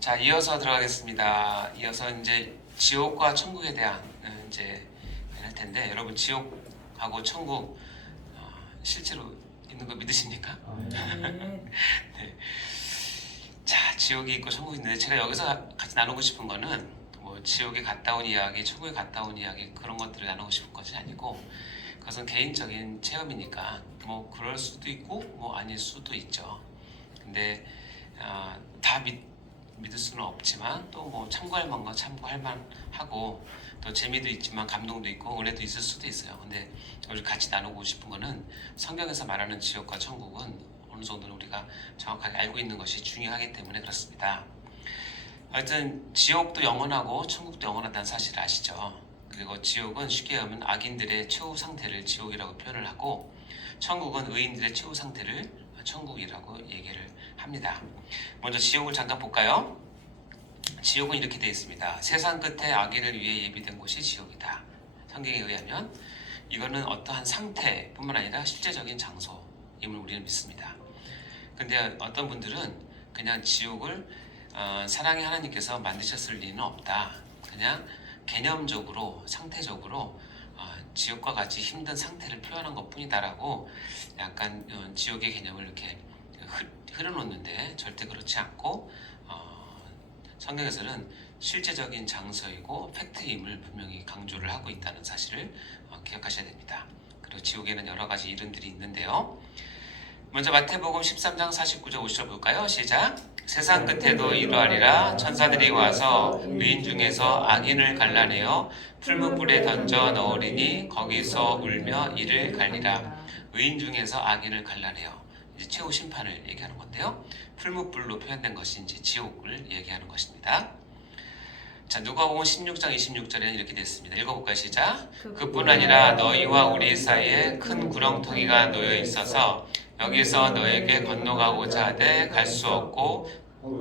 자, 이어서 들어가겠습니다. 이어서 이제 지옥과 천국에 대한 이제 할 텐데, 여러분 지옥하고 천국 실제로 있는 거 믿으십니까? 네. 네. 자, 지옥이 있고 천국이 있는데 제가 여기서 같이 나누고 싶은 거는 뭐 지옥에 갔다 온 이야기, 천국에 갔다 온 이야기 그런 것들을 나누고 싶은 것이 아니고, 그것은 개인적인 체험이니까 뭐 그럴 수도 있고 뭐 아닐 수도 있죠. 근데 다 믿을 수는 없지만 또 뭐 참고할 만한 참고할 만하고, 또 재미도 있지만 감동도 있고 은혜도 있을 수도 있어요. 근데 우리 같이 나누고 싶은 거는 성경에서 말하는 지옥과 천국은 어느 정도는 우리가 정확하게 알고 있는 것이 중요하기 때문에 그렇습니다. 하여튼 지옥도 영원하고 천국도 영원하다는 사실을 아시죠? 그리고 지옥은 쉽게 하면 악인들의 최후 상태를 지옥이라고 표현을 하고, 천국은 의인들의 최후 상태를 천국이라고 얘기를 합니다. 먼저 지옥을 잠깐 볼까요? 지옥은 이렇게 되어 있습니다. 세상 끝에 악인을 위해 예비된 곳이 지옥이다. 성경에 의하면 이거는 어떠한 상태뿐만 아니라 실제적인 장소임을 우리는 믿습니다. 근데 어떤 분들은 그냥 지옥을 사랑의 하나님께서 만드셨을 리는 없다, 그냥 개념적으로 상태적으로 지옥과 같이 힘든 상태를 표현한 것뿐이다라고 약간 지옥의 개념을 이렇게 흐려놓는데, 절대 그렇지 않고 성경에서는 실제적인 장소이고 팩트임을 분명히 강조를 하고 있다는 사실을 기억하셔야 됩니다. 그리고 지옥에는 여러 가지 이름들이 있는데요. 먼저 마태복음 13장 49절 50절 볼까요? 시작! 세상 끝에도 이러하리라. 천사들이 와서 의인 중에서 악인을 갈라내어 풀무불에 던져 넣으리니 거기서 울며 이를 갈리라. 의인 중에서 악인을 갈라내어, 이제 최후 심판을 얘기하는 건데요. 풀무불로 표현된 것이 이제 지옥을 얘기하는 것입니다. 자, 누가복음 16장 26절에는 이렇게 됐습니다. 읽어볼까요? 시작! 그뿐 아니라 너희와 우리 사이에 큰 구렁텅이가 놓여 있어서 여기서 너에게 건너가고자 하되 갈 수 없고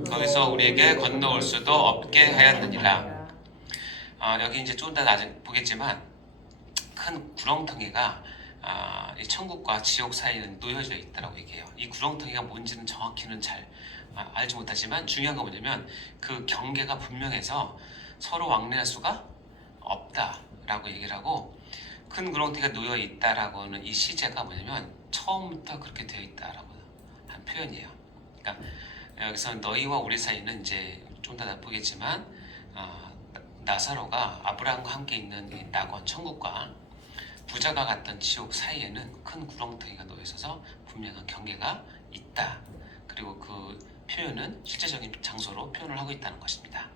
거기서 우리에게 건너올 수도 없게 하였느니라. 여기 이제 좀 더 나중에 보겠지만 큰 구렁텅이가 이 천국과 지옥 사이에는 놓여져 있다고 얘기해요. 이 구렁텅이가 뭔지는 정확히는 잘 알지 못하지만 중요한 건 뭐냐면 그 경계가 분명해서 서로 왕래할 수가 없다라고 얘기를 하고, 큰 구렁텅이가 놓여 있다라고는 이 시제가 뭐냐면 처음부터 그렇게 되어 있다라고 한 표현이에요. 그러니까 여기서 너희와 우리 사이는 이제 좀 더 보겠지만 나사로가 아브라함과 함께 있는 이 낙원 천국과 부자가 갔던 지옥 사이에는 큰 구렁텅이가 놓여 있어서 분명한 경계가 있다. 그리고 그 표현은 실제적인 장소로 표현을 하고 있다는 것입니다.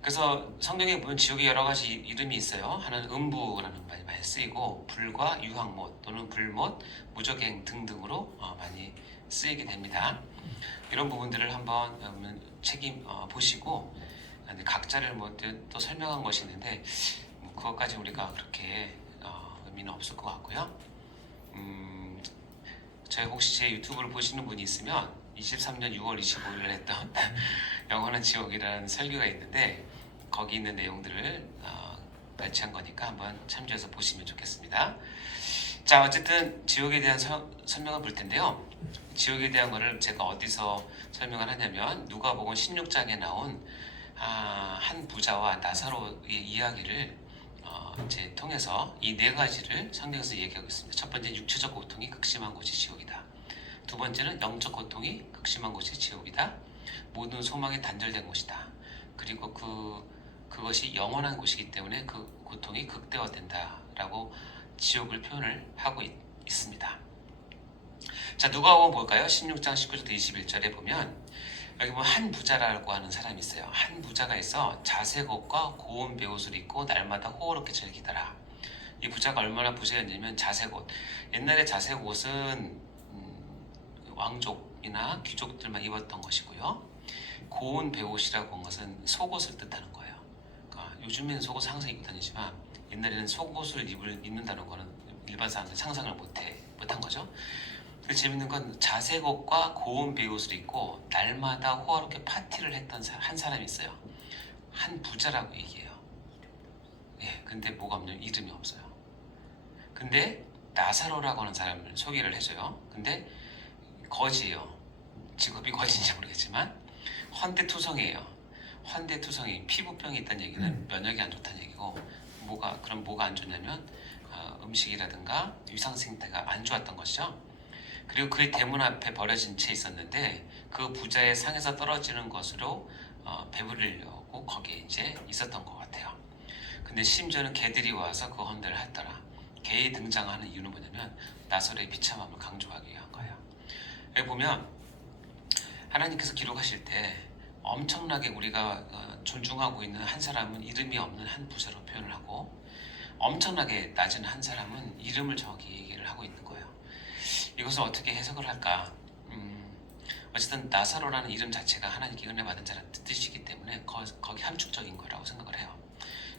그래서 성경에 보면 지옥에 여러 가지 이름이 있어요. 하나는 음부라는 말이 많이 쓰이고, 불과 유황못 또는 불못, 무적행 등등으로 많이 쓰이게 됩니다. 이런 부분들을 한번 보시고 각자를 또 설명한 것이 있는데 그것까지 우리가 그렇게 의미는 없을 것 같고요. 저희 혹시 제 유튜브를 보시는 분이 있으면 23년 6월 25일에 했던 영원한 지옥이라는 설교가 있는데 거기 있는 내용들을 발췌한 거니까 한번 참조해서 보시면 좋겠습니다. 자, 어쨌든 지옥에 대한 설명을 볼 텐데요. 지옥에 대한 거를 제가 어디서 설명을 하냐면 누가복음 16장에 나온 한 부자와 나사로의 이야기를 이제 통해서 이 네 가지를 성경에서 얘기하고 있습니다. 첫 번째는 육체적 고통이 극심한 곳이 지옥이다. 두 번째는 영적 고통이 극심한 곳이 지옥이다. 모든 소망이 단절된 곳이다. 그리고 그것이 영원한 곳이기 때문에 그 고통이 극대화된다라고 지옥을 표현을 하고 있습니다. 자, 누가복음 볼까요? 16장 19절부터 21절에 보면 여기 보면 한 부자라고 하는 사람이 있어요. 한 부자가 있어 자색옷과 고운 베옷을 입고 날마다 호호롭게 즐기더라. 이 부자가 얼마나 부자였냐면 자색옷, 옛날에 자색옷은 왕족이나 귀족들만 입었던 것이고요. 고운 베옷이라고 한 것은 속옷을 뜻하는 거예요. 그러니까 요즘에는 속옷을 항상 입고 다니지만 옛날에는 속옷을 입는다는 거는 일반 사람들이 상상을 못한 거죠. 근데 재밌는 건 자색옷과 고운 베옷을 입고 날마다 호화롭게 파티를 했던 한 사람이 있어요. 한 부자라고 얘기해요. 예, 근데 뭐가 없냐면 이름이 없어요. 근데 나사로라고 하는 사람을 소개를 해줘요. 근데 거지예요. 직업이 거지인지 모르겠지만 헌대투성이에요. 헌대투성이 피부병이 있다는 얘기는 면역이 안 좋다는 얘기고 그럼 뭐가 안 좋냐면 음식이라든가 위상 상태가 안 좋았던 것이죠. 그리고 그의 대문 앞에 버려진 채 있었는데 그 부자의 상에서 떨어지는 것으로 배부르려고 거기에 이제 있었던 것 같아요. 근데 심지어는 개들이 와서 그 헌대를 했더라. 개에 등장하는 이유는 뭐냐면 나설의 비참함을 강조하기 위한 거예요. 여기 보면 하나님께서 기록하실 때 엄청나게 우리가 존중하고 있는 한 사람은 이름이 없는 한 부자로 표현을 하고 엄청나게 낮은 한 사람은 이름을 정확히 얘기를 하고 있는 거예요. 이것을 어떻게 해석을 할까? 어쨌든 나사로라는 이름 자체가 하나님께 은혜 받은 자라는 뜻이기 때문에 거기 함축적인 거라고 생각을 해요.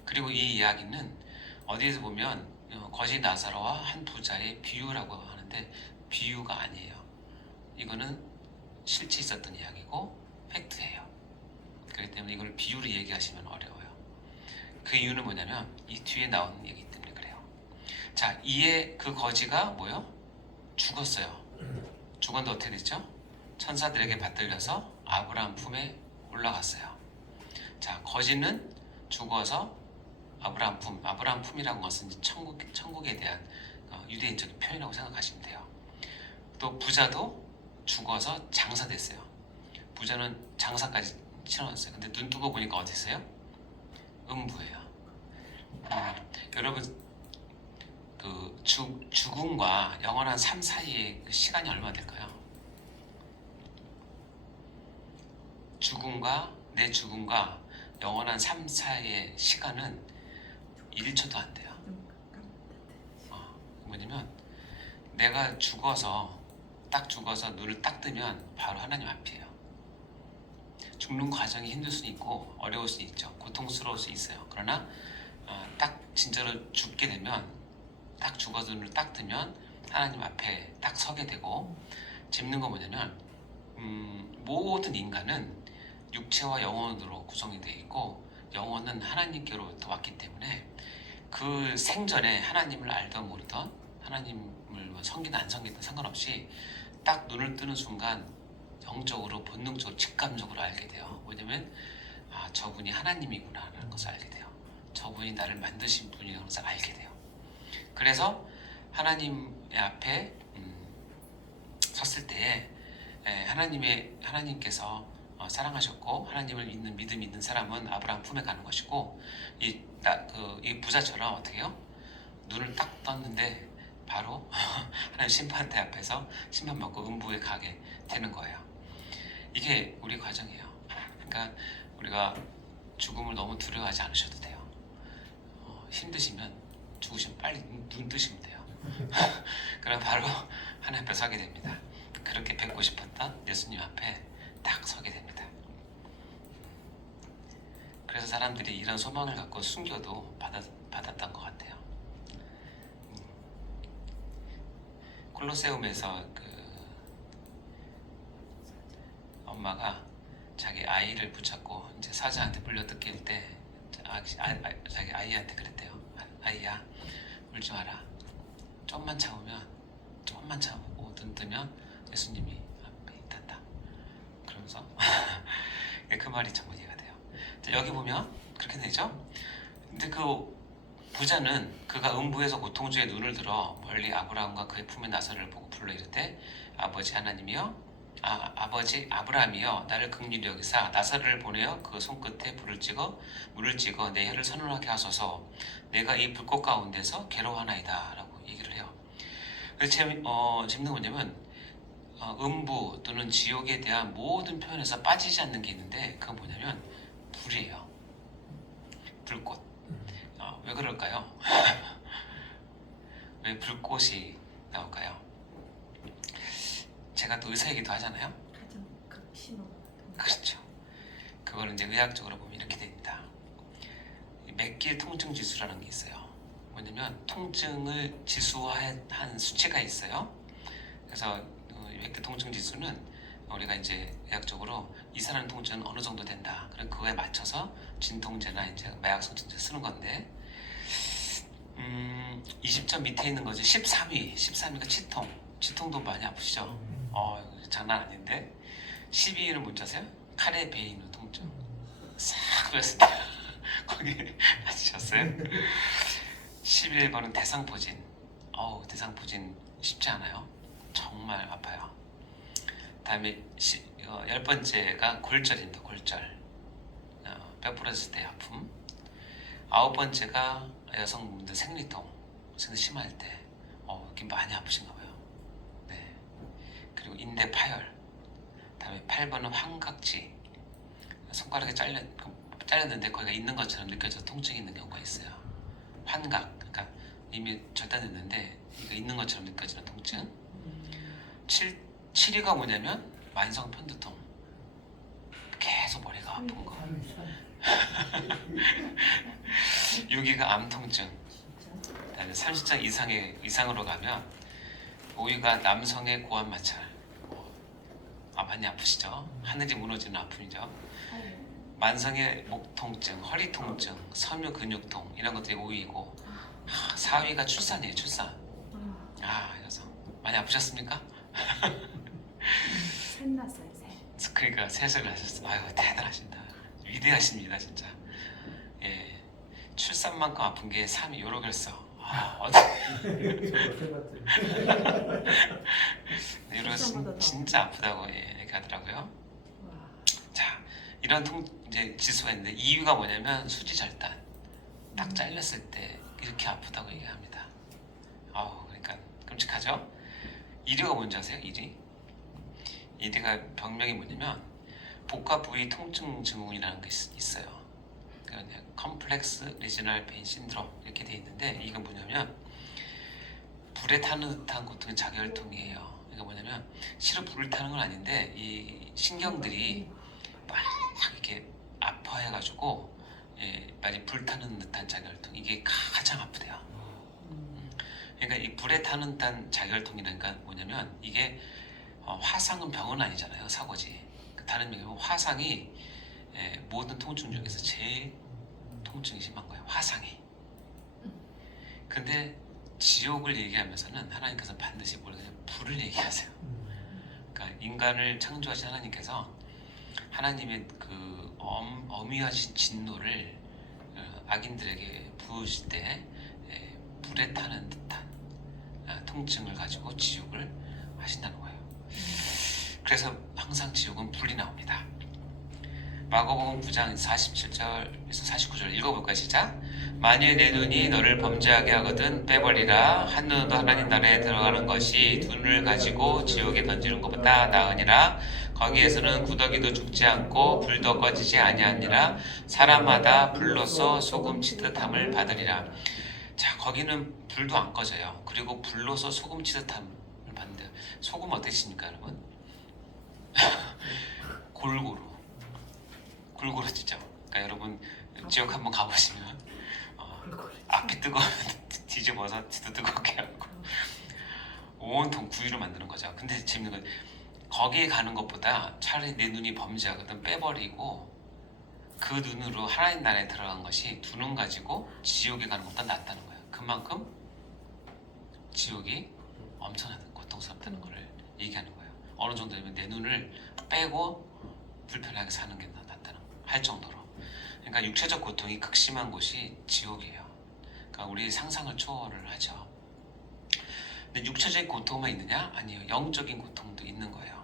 그리고 이 이야기는 어디에서 보면 거지 나사로와 한 부자의 비유라고 하는데 비유가 아니에요. 이거는 실제 있었던 이야기고 팩트예요. 그렇기 때문에 이걸 비유로 얘기하시면 어려워요. 그 이유는 뭐냐면 이 뒤에 나오는 얘기 때문에 그래요. 자, 이에 그 거지가 뭐요? 죽었어요. 죽었는데 어떻게 됐죠? 천사들에게 받들려서 아브라함 품에 올라갔어요. 자, 거지는 죽어서 아브라함 품이라는 것은 천국에 대한 유대인적인 표현이라고 생각하시면 돼요. 또 부자도 죽어서 장사됐어요. 부자는 장사까지 치러놨어요. 근데 눈 뜨고 보니까 어디 있어요? 음부예요. 여러분 그 죽음과 영원한 삶 사이의 그 시간이 얼마 될까요? 내 죽음과 영원한 삶 사이의 시간은 1초도 안 돼요. 뭐냐면 내가 딱 죽어서 눈을 딱 뜨면 바로 하나님 앞이에요. 죽는 과정이 힘들 수는 있고 어려울 수는 있죠. 고통스러울 수 있어요. 그러나 딱 진짜로 죽게 되면 딱 죽어서 눈을 딱 뜨면 하나님 앞에 딱 서게 되고 재밌는 건 뭐냐면 모든 인간은 육체와 영혼으로 구성이 되어 있고 영혼은 하나님께로부터 왔기 때문에 그 생전에 하나님을 알던 모르던 하나님을 섬기든 안 섬기든 상관없이 딱 눈을 뜨는 순간 영적으로 본능적으로 직감적으로 알게 돼요. 왜냐면 저분이 하나님이구나 라는 것을 알게 돼요. 저분이 나를 만드신 분이라는 것을 알게 돼요. 그래서 하나님의 앞에 섰을 때에 하나님께서 사랑하셨고 하나님을 믿는 믿음이 있는 사람은 아브라함 품에 가는 것이고 이 부자처럼 어떻게 해요? 눈을 딱 떴는데 바로 하나님 심판대 앞에서 심판받고 음부에 가게 되는 거예요. 이게 우리 과정이에요. 그러니까 우리가 죽음을 너무 두려워하지 않으셔도 돼요. 힘드시면 죽으시면 빨리 눈 뜨시면 돼요. 그럼 바로 하나님 앞에 서게 됩니다. 그렇게 뵙고 싶었던 예수님 앞에 딱 서게 됩니다. 그래서 사람들이 이런 소망을 갖고 숨겨도 받았던 것 같아요. 콜로세움에서 그 엄마가 자기 아이를 붙잡고 이제 사자한테 물려뜯길 때 자기 아이한테 그랬대요. 아이야, 울지 마라. 조금만 참고 눈 뜨면 예수님이 앞에 있단다. 그러면서 그 말이 정말 이해가 돼요. 여기 보면 그렇게 되죠. 근데 그 부자는 그가 음부에서 고통 중에 눈을 들어 멀리 아브라함과 그의 품에 나서를 보고 불러 이르되 아버지 하나님이여 아버지 아브라함이여 나를 긍휼히 여기사 나사를 보내어 그 손끝에 물을 찍어 내 혀를 선언하게 하소서. 내가 이 불꽃 가운데서 괴로워하나이다 라고 얘기를 해요. 그래서 재밌는 건 뭐냐면 음부 또는 지옥에 대한 모든 표현에서 빠지지 않는 게 있는데 그건 뭐냐면 불이에요. 불꽃. 왜 그럴까요? 왜 불꽃이 나올까요? 제가 또 의사이기도 하잖아요. 신호. 그렇죠. 그걸 이제 의학적으로 보면 이렇게 됩니다. 맥길 통증 지수라는 게 있어요. 뭐냐면 통증을 지수화한 수치가 있어요. 그래서 맥길 통증 지수는 우리가 이제 의학적으로 이 사람 통증은 어느 정도 된다. 그럼 그거에 맞춰서 진통제나 이제 마약성증제 쓰는 건데 20점 밑에 있는 거지. 13위가 치통도 많이 아프시죠? 장난 아닌데 12위는 뭔지 아세요? 칼에 베이는 통증 싹 보였을 때 거기 맞으셨어요? 11번은 대상포진. 대상포진 쉽지 않아요. 정말 아파요. 다음에 10번째가 골절입니다. 골절. 뼈 부러졌을 때 아픔. 9번째가 여성분들 생리통 심할 때 이렇게 많이 아프신가 봐요. 네. 그리고 인대 파열. 다음에 8번은 환각지. 손가락에 잘렸는데 거기가 있는 것처럼 느껴져 통증이 있는 경우가 있어요. 환각. 그러니까 이미 절단됐는데 이거 있는 것처럼 느껴지는 통증. 7위가 뭐냐면 만성 편두통. 계속 머리가 아픈 거. 6위가 암 통증. 그다음에 30장 이상으로 가면 5위가 남성의 고환 마찰. 많이 아프시죠? 하늘이 무너지는 아픔이죠. 만성의 목 통증, 허리 통증, 섬유 근육통 이런 것들이 5위고 4위가 출산이에요. 출산. 여성 많이 아프셨습니까? 셋 났어요, 셋. 그러니까 셋을 하셨어요. 아유 대단하십니다. 위대하십니다 진짜. 예, 출산만큼 아픈 게 3위 요로결석. 요로 진짜 아프다고 얘기하더라고요. 자, 이런 이제 지수가 있는데 2위가 뭐냐면 수지절단. 딱 잘렸을 때 이렇게 아프다고 얘기합니다. 그러니까 끔찍하죠? 1위가 뭔지 아세요? 1위가 병명이 뭐냐면 복합 부위 통증 증후군이라는 게 있어요. 그러니까 컴플렉스 리지널 페인 신드롬 이렇게 돼 있는데 이건 뭐냐면 불에 타는 듯한 고통이 자결통이에요. 그러니까 뭐냐면 실은 불을 타는 건 아닌데 이 신경들이 막 이렇게 아파해가지고 많이 불타는 듯한 자결통 이게 가장 아프대요. 그러니까 이 불에 타는 듯한 자결통이라니까 뭐냐면 이게 화상은 병은 아니잖아요. 사고지. 다른 얘기면 화상이 모든 통증 중에서 제일 통증이 심한 거예요. 화상이. 근데 지옥을 얘기하면서는 하나님께서 반드시 불을 얘기하세요. 그러니까 인간을 창조하신 하나님께서 하나님의 그 어미하신 진노를 악인들에게 부으실 때 불에 타는 듯한 통증을 가지고 지옥을 하신다는 거예요. 그래서 항상 지옥은 불이 나옵니다. 마가복음 9장 47절에서 49절 읽어볼까요? 시작. 만일 내 눈이 너를 범죄하게 하거든 빼버리라. 한 눈으로 하나님 나라에 들어가는 것이 두 눈을 가지고 지옥에 던지는 것보다 나으니라. 거기에서는 구더기도 죽지 않고 불도 꺼지지 아니하니라. 사람마다 불로서 소금 치듯함을 받으리라. 자, 거기는 불도 안 꺼져요. 그리고 불로서 소금 치듯함을 받는데요. 소금 어떠십니까, 여러분? 골고루 찢죠. 그러니까 여러분 지옥 한번 가보시면 앞이 뜨거우면 뒤집어서 뒤도 뜨겁게 하고 온통 구이로 만드는 거죠. 근데 재밌는 건 거기에 가는 것보다 차라리 내 눈이 범죄하거든 빼버리고 그 눈으로 하나님 나라에 들어간 것이 두 눈 가지고 지옥에 가는 것보다 낫다는 거예요. 그만큼 지옥이 엄청나게 고통스럽다는 것을 얘기하는 거예요. 어느 정도냐면 내 눈을 빼고 불편하게 사는 게 낫다는 할 정도로. 그러니까 육체적 고통이 극심한 곳이 지옥이에요. 그러니까 우리 상상을 초월을 하죠. 근데 육체적인 고통만 있느냐? 아니요. 영적인 고통도 있는 거예요.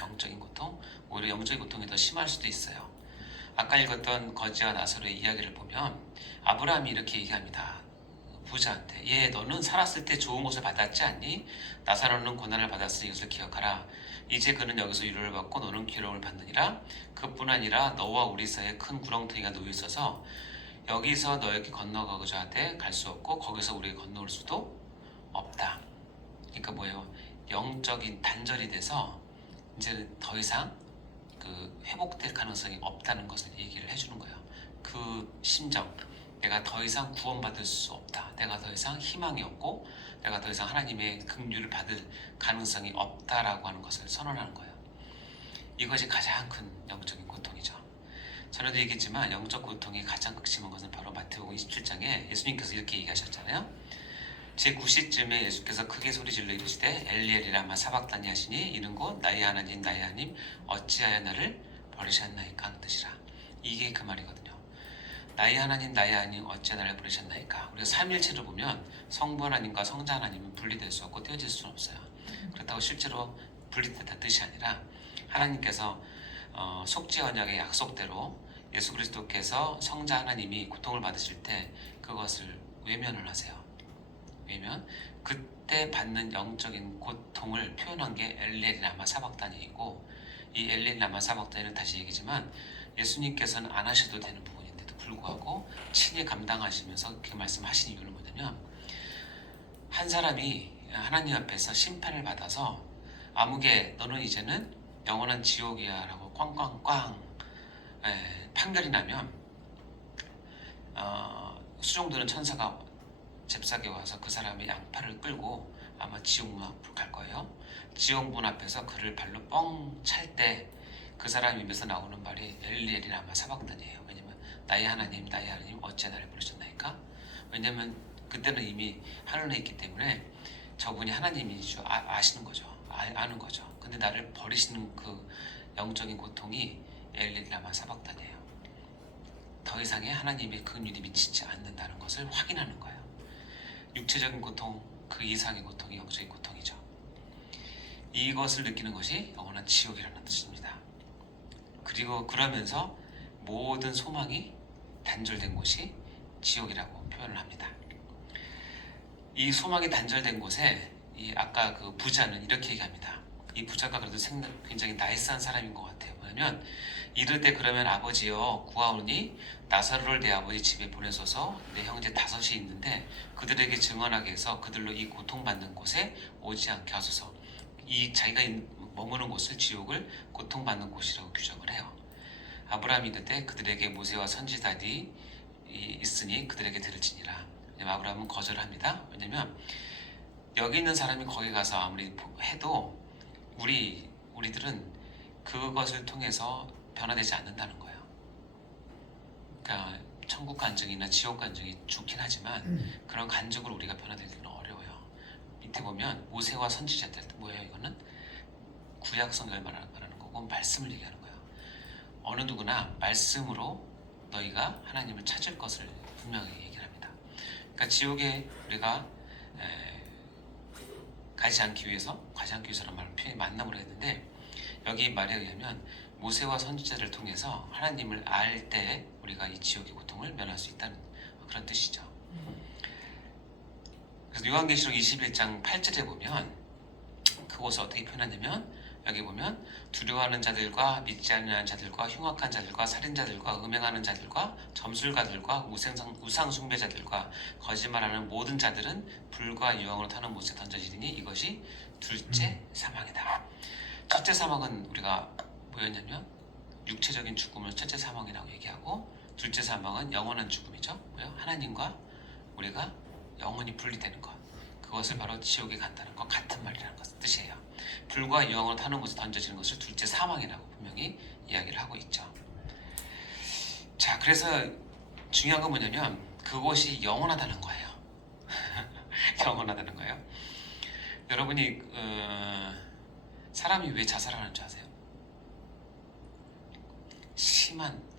영적인 고통, 오히려 영적인 고통이 더 심할 수도 있어요. 아까 읽었던 거지와 나사로의 이야기를 보면 아브라함이 이렇게 얘기합니다. 부자한테 너는 살았을 때 좋은 것을 받았지 않니? 나사로는 고난을 받았으니 이것을 기억하라. 이제 그는 여기서 위로를 받고 너는 괴로움을 받느니라. 그뿐 아니라 너와 우리 사이에 큰 구렁텅이가 놓여 있어서 여기서 너에게 건너가고자 하되 갈 수 없고 거기서 우리에게 건너올 수도 없다. 그러니까 뭐예요? 영적인 단절이 돼서 이제 더 이상 그 회복될 가능성이 없다는 것을 얘기를 해주는 거예요. 그 심정, 내가 더 이상 구원받을 수 없다. 내가 더 이상 희망이 없고 내가 더 이상 하나님의 긍휼을 받을 가능성이 없다라고 하는 것을 선언하는 거예요. 이것이 가장 큰 영적인 고통이죠. 전에도 얘기했지만 영적 고통이 가장 극심한 것은 바로 마태복음 27장에 예수님께서 이렇게 얘기하셨잖아요. 제9시쯤에 예수께서 크게 소리질러 이르시되 엘리 엘리 라마 사박다니 하시니 이는 곧 나의 하나님 나의 하나님 어찌하여 나를 버리셨나이까 하는 뜻이라. 이게 그 말이거든요. 나의 하나님 어찌 나를 버리셨나이까. 우리가 삼일체를 보면 성부 하나님과 성자 하나님은 분리될 수 없고 떼어질 수는 없어요. 그렇다고 실제로 분리됐다는 뜻이 아니라 하나님께서 속죄 언약의 약속대로 예수 그리스도께서 성자 하나님이 고통을 받으실 때 그것을 외면을 하세요. 외면. 그때 받는 영적인 고통을 표현한 게 엘리엘 라마 사박단이고, 이 엘리엘 라마 사박단은 다시 얘기지만 예수님께서는 안 하셔도 되는 부분인데도 불구하고 친히 감당하시면서 그 말씀하신 이유는 뭐냐면, 한 사람이 하나님 앞에서 심판을 받아서 아무개 너는 이제는 영원한 지옥이야 라고 꽝꽝꽝 판결이 나면 수종드는 천사가 잽싸게 와서 그 사람의 양팔을 끌고 아마 지옥문 앞으로 갈 거예요. 지옥문 앞에서 그를 발로 뻥 찰 때 그 사람 입에서 나오는 말이 엘리엘이나 아마 사박단이에요. 왜냐면 나의 하나님 어찌 나를 버리셨나이까. 왜냐면 그때는 이미 하늘에 있기 때문에 저분이 하나님인 줄 아시는 거죠. 아는 거죠. 근데 나를 버리시는 그 영적인 고통이 엘리엘이나 아마 사박단이에요. 더 이상의 하나님의 긍휼이 미치지 않는다는 것을 확인하는 거예요. 육체적인 고통, 그 이상의 고통이 영적인 고통이죠. 이것을 느끼는 것이 영원한 지옥이라는 뜻입니다. 그리고 그러면서 모든 소망이 단절된 곳이 지옥이라고 표현을 합니다. 이 소망이 단절된 곳에 아까 그 부자는 이렇게 얘기합니다. 이 부자가 그래도 굉장히 나이스한 사람인 것 같아요. 뭐냐면 이럴 때 그러면 아버지여 구하오니 나사로를 내 아버지 집에 보내소서. 내 형제 5이 있는데 그들에게 증언하게 해서 그들로 이 고통받는 곳에 오지 않게 하소서. 이 자기가 머무는 곳을 지옥을 고통받는 곳이라고 규정을 해요. 아브라함이 이르되 그들에게 모세와 선지자들이 있으니 그들에게 들을지니라. 아브라함은 거절합니다. 왜냐면 여기 있는 사람이 거기 가서 아무리 해도 우리들은 그것을 통해서 변화되지 않는다는 거예요. 그러니까 천국 간증이나 지옥 간증이 좋긴 하지만 그런 간증으로 우리가 변화되기는 어려워요. 밑에 보면 모세와 선지자들 뭐예요? 이거는 구약 성경을 말하는 거고 말씀을 얘기하는 거예요. 어느 누구나 말씀으로 너희가 하나님을 찾을 것을 분명히 얘기를 합니다. 그러니까 지옥에 우리가 가지 않기 위해서라는 말을 표현이 만남으로 했는데, 여기 말에 의하면 모세와 선지자를 통해서 하나님을 알 때 우리가 이 지옥의 고통을 면할 수 있다는 그런 뜻이죠. 그래서 요한계시록 21장 8절에 보면 그것을 어떻게 표현하냐면, 여기 보면 두려워하는 자들과 믿지 않는 자들과 흉악한 자들과 살인자들과 음행하는 자들과 점술가들과 우상 숭배자들과 거짓말하는 모든 자들은 불과 유황으로 타는 못에 던져지리니 이것이 둘째 사망이다. 첫째 사망은 우리가 뭐였냐면 육체적인 죽음을 첫째 사망이라고 얘기하고, 둘째 사망은 영원한 죽음이죠. 뭐요? 하나님과 우리가 영원히 분리되는 것. 그것을 바로 지옥에 간다는 것 같은 말이라는 것을 뜻이에요. 불과 유황으로 타는 곳에 던져지는 것을 둘째 사망이라고 분명히 이야기를 하고 있죠. 자, 그래서 중요한 건 뭐냐면 그것이 영원하다는 거예요. 영원하다는 거예요. 여러분이 사람이 왜 자살하는 줄 아세요?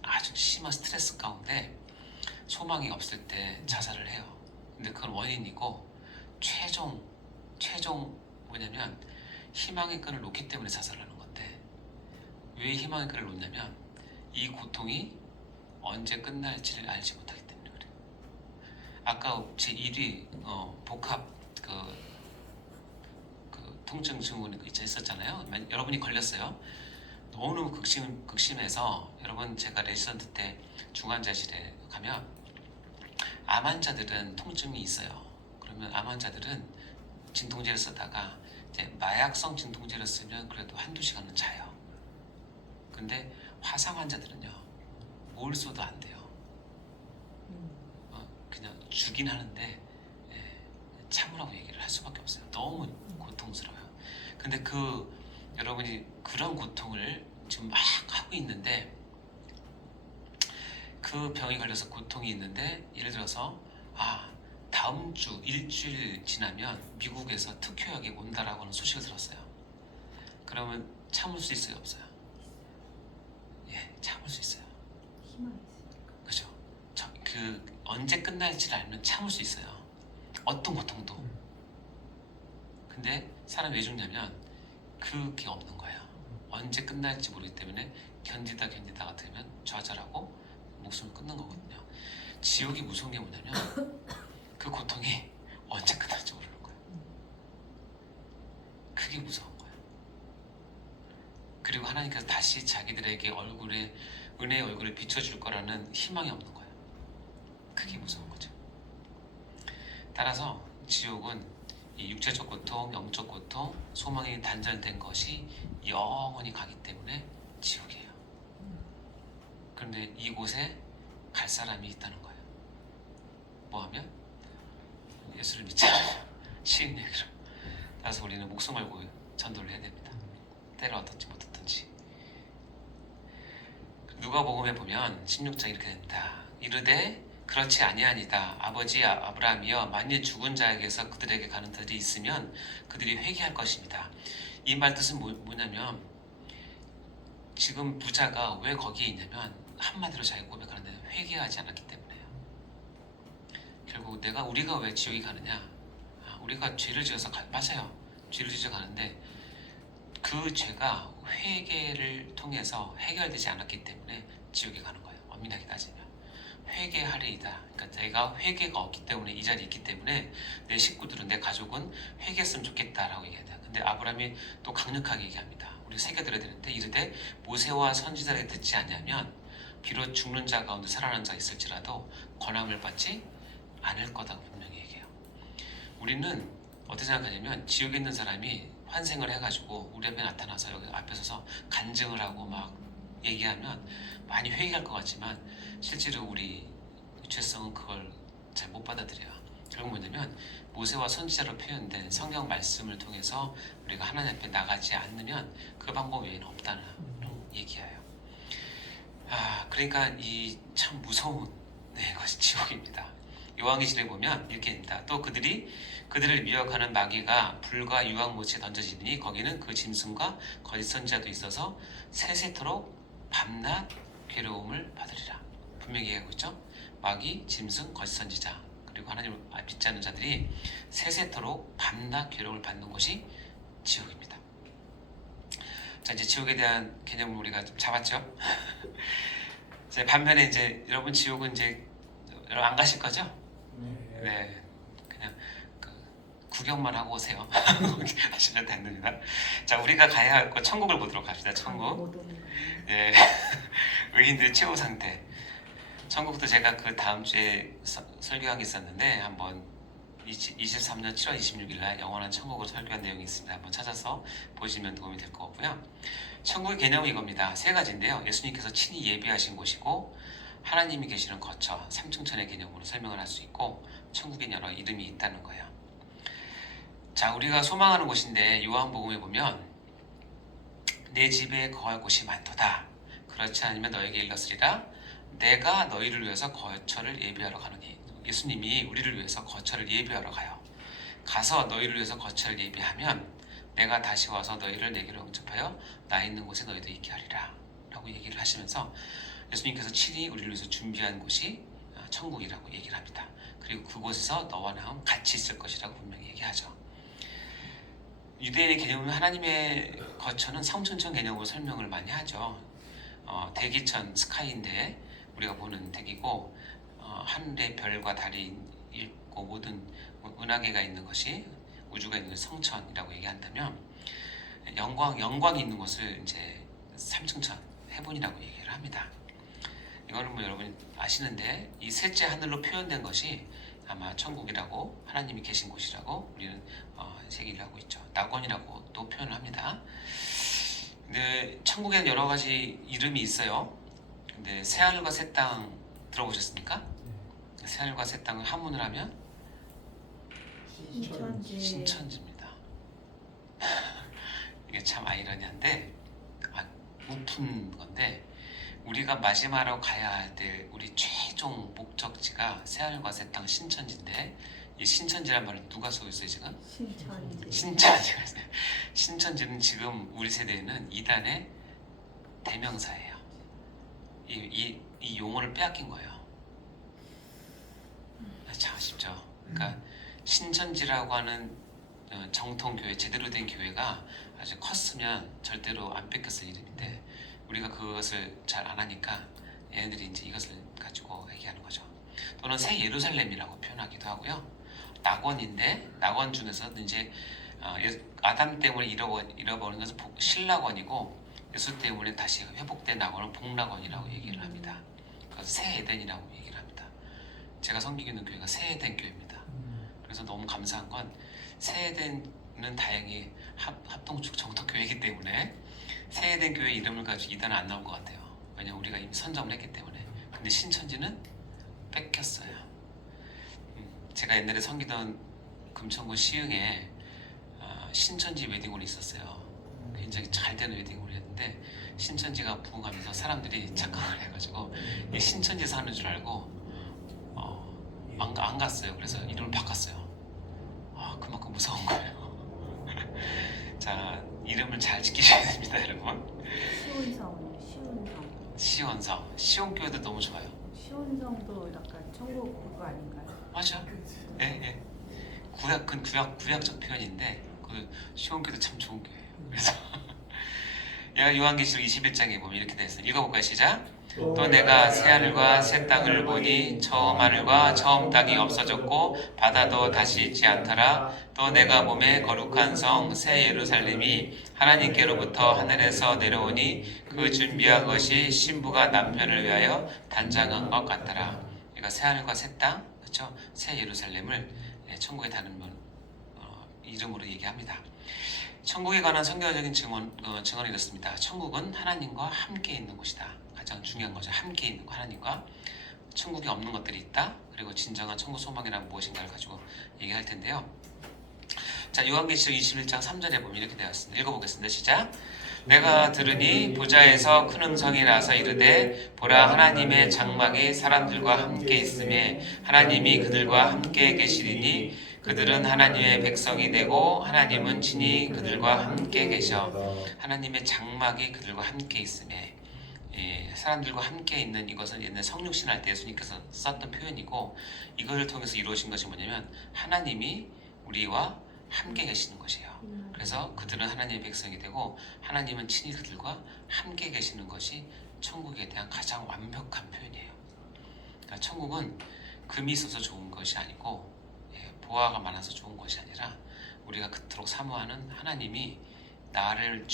아주 심한 스트레스 가운데 소망이 없을 때 자살을 해요. 근데 그건 원인이고, 최종 뭐냐면 희망의 끈을 놓기 때문에 자살을 하는 건데, 왜 희망의 끈을 놓냐면 이 고통이 언제 끝날지를 알지 못하기 때문에 그래요. 아까 제 1위 복합 그 통증 증후군 있었잖아요. 여러분이 걸렸어요. 너무 극심해서, 여러분 제가 레지던트 때 중환자실에 가면 암 환자들은 통증이 있어요. 그러면 암 환자들은 진통제를 쓰다가 이제 마약성 진통제를 쓰면 그래도 1-2시간은 자요. 근데 화상 환자들은요, 뭘 써도 안 돼요. 그냥 주긴 하는데 참으라고 얘기를 할 수밖에 없어요. 너무 고통스러워요. 근데 여러분이 그런 고통을 지금 막 하고 있는데, 그 병이 걸려서 고통이 있는데, 예를 들어서 다음 주 일주일 지나면 미국에서 특효약이 온다라고 하는 소식을 들었어요. 그러면 참을 수 있어요, 없어요? 참을 수 있어요. 희망이 있으니까. 그죠? 언제 끝날지를 알면 참을 수 있어요. 어떤 고통도. 근데 사람이 왜 죽냐면 그게 없는 거예요. 언제 끝날지 모르기 때문에 견디다가 되면 좌절하고 목숨을 끊는 거거든요. 지옥이 무서운 게 뭐냐면 그 고통이 언제 끝날지 모르는 거예요. 그게 무서운 거예요. 그리고 하나님께서 다시 자기들에게 은혜의 얼굴을 비춰줄 거라는 희망이 없는 거예요. 그게 무서운 거죠. 따라서 지옥은 이 육체적 고통, 영적 고통, 소망이 단절된 것이 영원히 가기 때문에 지옥이에요. 그런데 이곳에 갈 사람이 있다는 거예요. 뭐 하면? 예수를 믿지 않아요. 쉬운 얘기로. 따라서 우리는 목숨 걸고 전도를 해야 됩니다. 때를 어떻든지 못 어떤지. 누가복음에 보면 16장 이렇게 됩니다. 이르되 그렇지 아니하니다. 아버지 아브라함이여 만일 죽은 자에게서 그들에게 가는 들이 있으면 그들이 회개할 것입니다. 이 말 뜻은 뭐냐면 지금 부자가 왜 거기에 있냐면 한마디로 자기가 고백하는데 회개하지 않았기 때문에요. 결국 우리가 왜 지옥에 가느냐? 우리가 죄를 지어서 맞아요. 죄를 지어서 가는데 그 죄가 회개를 통해서 해결되지 않았기 때문에 지옥에 가는 거예요. 엄밀하게 따지면 회개하리이다. 그러니까 내가 회개가 없기 때문에 이 자리에 있기 때문에 내 식구들은 내 가족은 회개했으면 좋겠다라고 얘기합니다. 근데 아브라함이 또 강력하게 얘기합니다. 우리 새겨들어야 되는데 이르되 모세와 선지자에게 듣지 않냐면 비록 죽는 자 가운데 살아난 자 있을지라도 권함을 받지 않을 거다고 분명히 얘기해요. 우리는 어떻게 생각하냐면 지옥에 있는 사람이 환생을 해가지고 우리 앞에 나타나서 여기 앞에 서서 간증을 하고 막 얘기하면 많이 회개할 것 같지만 실제로 우리 죄성은 그걸 잘 못 받아들여요. 결국 뭐냐면 모세와 선지자로 표현된 성경 말씀을 통해서 우리가 하나님 앞에 나가지 않으면 그 방법 외에는 없다는 얘기예요. 그러니까 이 참 무서운 것이 지옥입니다. 요한계시록에 보면 이렇게 됩니다. 또 그들을 미혹하는 마귀가 불과 유황못에 던져지니 거기는 그 짐승과 거짓 선지자도 있어서 세세토록 밤낮 괴로움을 받으리라. 분명히 얘기하고 있죠. 마귀, 짐승, 거짓 선지자 그리고 하나님을 믿지 않는 자들이 세세토록 밤낮 괴로움을 받는 곳이 지옥입니다. 자, 이제 지옥에 대한 개념을 우리가 좀 잡았죠. 이제 반면에 이제 여러분 지옥은 이제 여러분 안 가실 거죠? 네, 그냥 구경만 하고 오세요. 하시면 됩니다. 자, 우리가 가야 할 곳 천국을 보도록 합시다. 천국. 네, 의인들의 최후 상태. 천국도 제가 그 다음 주에 설교한 게 있었는데 한번 23년 7월 26일 날 영원한 천국을 설교한 내용이 있습니다. 한번 찾아서 보시면 도움이 될 것 같고요. 천국의 개념은 이겁니다. 세 가지인데요. 예수님께서 친히 예비하신 곳이고 하나님이 계시는 거처, 삼층천의 개념으로 설명을 할 수 있고 천국엔 여러 이름이 있다는 거예요. 자, 우리가 소망하는 곳인데 요한복음에 보면 내 집에 거할 곳이 많도다. 그렇지 않으면 너에게 일렀으리라. 내가 너희를 위해서 거처를 예비하러 가노니. 예수님이 우리를 위해서 거처를 예비하러 가요. 가서 너희를 위해서 거처를 예비하면 내가 다시 와서 너희를 내게로 영접하여 나 있는 곳에 너희도 있게 하리라 라고 얘기를 하시면서 예수님께서 친히 우리를 위해서 준비한 곳이 천국이라고 얘기를 합니다. 그리고 그곳에서 너와 나 같이 있을 것이라고 분명히 얘기하죠. 유대인의 개념은 하나님의 거처는 성천천 개념으로 설명을 많이 하죠. 대기천 스카이인데 우리가 보는 대기고 하늘의 별과 달이 있고 모든 은하계가 있는 것이 우주가 있는 성천이라고 얘기한다면 영광이 있는 곳을 이제 삼층천 해본이라고 얘기를 합니다. 이거는 뭐 여러분이 아시는데 이 셋째 하늘로 표현된 것이 아마 천국이라고 하나님이 계신 곳이라고 우리는 얘기를 하고 있죠. 낙원이라고도 표현을 합니다. 근데 천국에는 여러 가지 이름이 있어요. 근데 새하늘과 새 땅 들어보셨습니까? 새하늘과 새 땅을 한문을 하면 신천지입니다. 이게 참 아이러니한데 웃픈 건데 우리가 마지막으로 가야 될 우리 최종 목적지가 새하늘과 새 땅 신천지인데 이 신천지란 말을 누가 쓰고 있어요 지금? 신천지가 신천지는 지금 우리 세대에는 이단의 대명사예요. 이 용어를 빼앗긴 거예요. 참 아쉽죠. 그러니까 신천지라고 하는 정통 교회, 제대로 된 교회가 아주 컸으면 절대로 안 뺏겼을 이름인데 우리가 그것을 잘 안 하니까 얘네들이 이제 이것을 가지고 얘기하는 거죠. 또는 새 예루살렘이라고 표현하기도 하고요. 낙원인데 낙원 중에서 이제 아담 때문에 잃어버린 것은 신낙원이고 예수 때문에 다시 회복된 낙원은 복낙원이라고 얘기를 합니다. 그래서 새 에덴이라고 얘기를 합니다. 제가 섬기고 있는 교회가 새 에덴 교회입니다. 그래서 너무 감사한 건 새 에덴은 다행히 합동축 정통 교회이기 때문에 새 에덴 교회 이름을 가지고 이단은 안 나온 것 같아요. 왜냐면 우리가 이미 선정을 했기 때문에. 근데 신천지는 뺏겼어요. 제가 옛날에 섬기던 금천구 시흥에 신천지 웨딩홀이 있었어요. 굉장히 잘 되는 웨딩홀이 었는데 신천지가 부흥하면서 사람들이 착각을 해가지고 이 신천지에서 하는 줄 알고 안 갔어요. 그래서 이름을 바꿨어요. 그만큼 무서운 거예요. 자, 이름을 잘 지키셔야 됩니다, 여러분. 시원성. 시온교회도 너무 좋아요. 시온성도 약간 천국 그거 아닌가요? 맞아. 예. 구약적 표현인데 그 시온교회도 참 좋은 교회예요. 그래서 요한계시록 21장에 보면 이렇게 되어 있어요. 읽어볼까요? 시작. 또 내가 새하늘과 새 땅을 보니 처음 하늘과 처음 땅이 없어졌고 바다도 다시 있지 않더라. 또 내가 몸에 거룩한 성 새 예루살렘이 하나님께로부터 하늘에서 내려오니 그 준비한 것이 신부가 남편을 위하여 단장한 것 같더라. 그러니까 새하늘과 새 땅, 그렇죠? 새 예루살렘을 천국의 다른 이름으로 얘기합니다. 천국에 관한 성경적인 증언이 이렇습니다. 천국은 하나님과 함께 있는 곳이다. 가장 중요한 거죠. 함께 있는 거, 하나님과. 천국에 없는 것들이 있다. 그리고 진정한 천국 소망이란 무엇인가를 가지고 얘기할 텐데요. 자, 요한계시록 21장 3절에 보면 이렇게 되어 있습니다. 읽어보겠습니다. 시작. 내가 들으니 부자에서 큰 음성이 나서 이르되 보라 하나님의 장막이 사람들과 함께 있음에 하나님이 그들과 함께 계시리니 그들은 하나님의 백성이 되고 하나님은 친히 그들과 함께 계셔. 하나님의 장막이 그들과 함께 있음에 사람들과 함께 있는 이것은 옛날 성육신 할 때 예수님께서 썼던 표현이고 이것을 통해서 이루어진 것이 뭐냐면 하나님이 우리와 함께 계시는 것이에요. 그래서 그들은 하나님의 백성이 되고 하나님은 친히 그들과 함께 계시는 것이 천국에 대한 가장 완벽한 표현이에요. 그러니까 천국은 금이 있어서 좋은 것이 아니고 보화가 많아서 좋은 것이 아니라 우리가 그토록 사모하는 하나님이 나를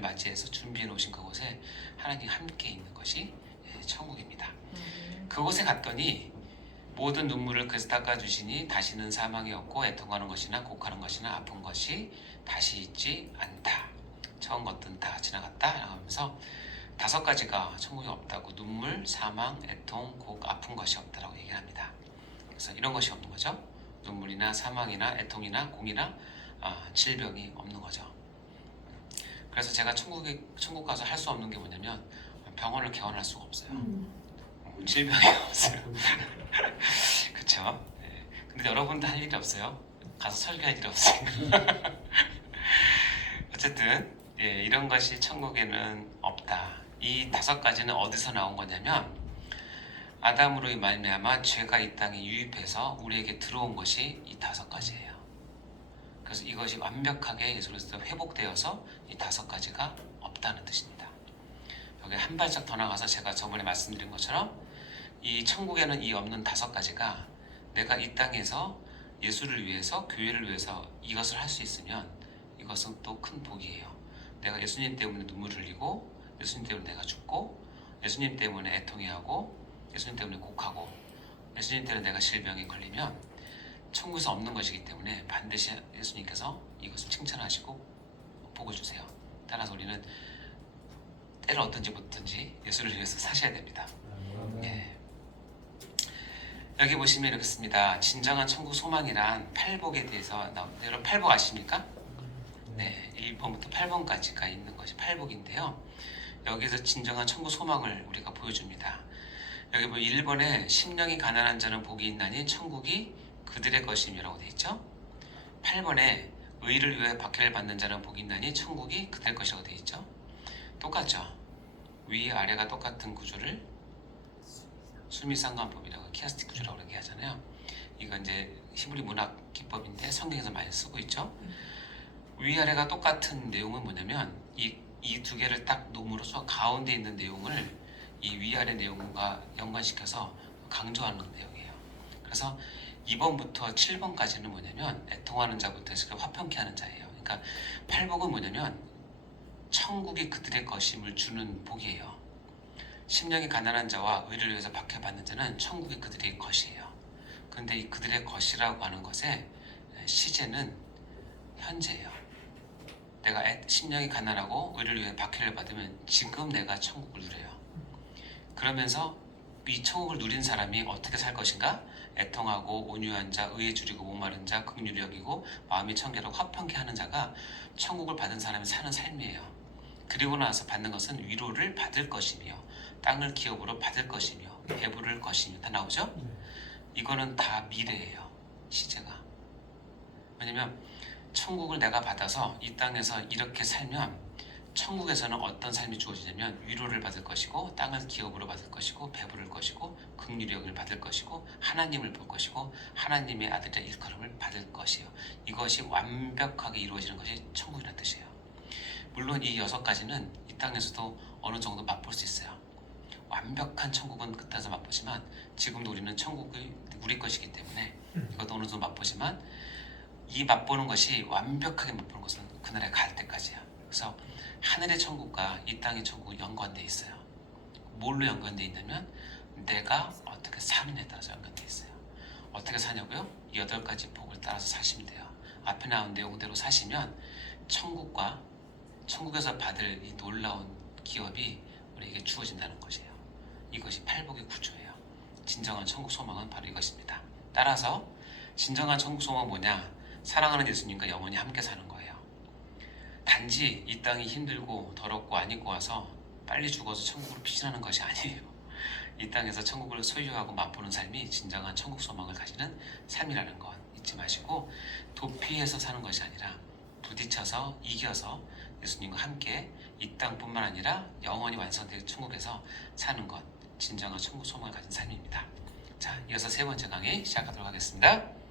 맞이해서 준비해 놓으신 그곳에 하나님이 함께 있는 것이 천국입니다. 그곳에 갔더니 모든 눈물을 그에서 닦아주시니 다시는 사망이 없고 애통하는 것이나 곡하는 것이나 아픈 것이 다시 있지 않다. 처음 것들은 다 지나갔다 하면서 5가지가 천국에 없다고 눈물, 사망, 애통, 곡, 아픈 것이 없다라고 얘기를 합니다. 그래서 이런 것이 없는 거죠. 눈물이나 사망이나 애통이나 공이나 질병이 없는 거죠. 그래서 제가 천국 가서 할 수 없는 게 뭐냐면 병원을 개원할 수가 없어요. 질병이 없어요. 그렇죠? 네. 근데 여러분도 할 일이 없어요. 가서 설교할 일이 없어요. 어쨌든 이런 것이 천국에는 없다. 이 5가지는 어디서 나온 거냐면 아담으로 말미암아 죄가 이 땅에 유입해서 우리에게 들어온 것이 이 5가지예요. 그래서 이것이 완벽하게 예수 그리스도 회복되어서 이 5가지가 없다는 뜻입니다. 여기 한 발짝 더 나가서 제가 저번에 말씀드린 것처럼 이 천국에는 이 없는 5가지가 내가 이 땅에서 예수를 위해서 교회를 위해서 이것을 할 수 있으면 이것은 또 큰 복이에요. 내가 예수님 때문에 눈물을 흘리고 예수님 때문에 내가 죽고 예수님 때문에 애통해하고 예수님 때문에 곡하고 예수님 때문에 내가 질병에 걸리면 천국에서 없는 것이기 때문에 반드시 예수님께서 이것을 칭찬하시고 복을 주세요. 따라서 우리는 때를 얻든지 묻든지 예수를 위해서 사셔야 됩니다. 여기 보시면 이렇게 씁니다. 진정한 천국 소망이란 팔복에 대해서 나옵니다. 여러분 팔복 아십니까? 네, 1번부터 8번까지가 있는 것이 팔복인데요. 여기서 진정한 천국 소망을 우리가 보여줍니다. 여기 보면 1번에 심령이 가난한 자는 복이 있나니 천국이 그들의 것임이라고 되어 있죠. 8번에 의를 위해 박해를 받는 자는 복이 있나니 천국이 그들의 것이라고 되어 있죠. 똑같죠. 위 아래가 똑같은 구조를 수미상관법이라고 키아스틱 구조라고 얘기하잖아요. 이거 이제 히브리 문학 기법인데 성경에서 많이 쓰고 있죠. 위아래가 똑같은 내용은 뭐냐면 이 두 개를 딱 놓음으로써 가운데 있는 내용을 이 위아래 내용과 연관시켜서 강조하는 내용이에요. 그래서 2번부터 7번까지는 뭐냐면 애통하는 자부터 해서 화평케 하는 자예요. 그러니까 팔복은 뭐냐면 천국이 그들의 것임을 주는 복이에요. 심령이 가난한 자와 의를 위해서 박해받는 자는 천국이 그들의 것이에요. 그런데 이 그들의 것이라고 하는 것의 시제는 현재예요. 내가 심령이 가난하고 의를 위해 박해를 받으면 지금 내가 천국을 누려요. 그러면서 이 천국을 누린 사람이 어떻게 살 것인가? 애통하고 온유한 자, 의에 줄이고 목마른 자, 긍휼히 여기고 마음이 청결하고 화평케 하는 자가 천국을 받은 사람이 사는 삶이에요. 그리고 나서 받는 것은 위로를 받을 것이며 땅을 기업으로 받을 것이며 배부를 것이며 다 나오죠? 이거는 다 미래예요. 시제가. 왜냐면 천국을 내가 받아서 이 땅에서 이렇게 살면 천국에서는 어떤 삶이 주어지냐면 위로를 받을 것이고 땅을 기업으로 받을 것이고 배부를 것이고 긍휼히 여김을 받을 것이고 하나님을 볼 것이고 하나님의 아들의 일컬음을 받을 것이에요. 이것이 완벽하게 이루어지는 것이 천국이라는 뜻이에요. 물론 이 6가지는 이 땅에서도 어느 정도 맛볼 수 있어요. 완벽한 천국은 끝에서 맛보지만 지금도 우리는 천국이 우리 것이기 때문에 이것도 어느 정도 맛보지만 이 맛보는 것이 완벽하게 맛보는 것은 그날에 갈 때까지야. 그래서 하늘의 천국과 이 땅의 천국은 연관돼 있어요. 뭘로 연관돼 있냐면 내가 어떻게 사느냐에 따라서 연관돼 있어요. 어떻게 사냐고요? 8가지 복을 따라서 사시면 돼요. 앞에 나온 내용대로 사시면 천국과 천국에서 받을 이 놀라운 기업이 우리에게 주어진다는 것이에요. 이것이 팔복의 구조예요. 진정한 천국 소망은 바로 이것입니다. 따라서 진정한 천국 소망은 뭐냐? 사랑하는 예수님과 영원히 함께 사는 거예요. 단지 이 땅이 힘들고 더럽고 안 입고 와서 빨리 죽어서 천국으로 피신하는 것이 아니에요. 이 땅에서 천국을 소유하고 맛보는 삶이 진정한 천국 소망을 가지는 삶이라는 것 잊지 마시고 도피해서 사는 것이 아니라 부딪혀서 이겨서 예수님과 함께 이 땅뿐만 아니라 영원히 완성될 천국에서 사는 것 진정한 천국 소망을 가진 삶입니다. 자, 이어서 3번째 강의 시작하도록 하겠습니다.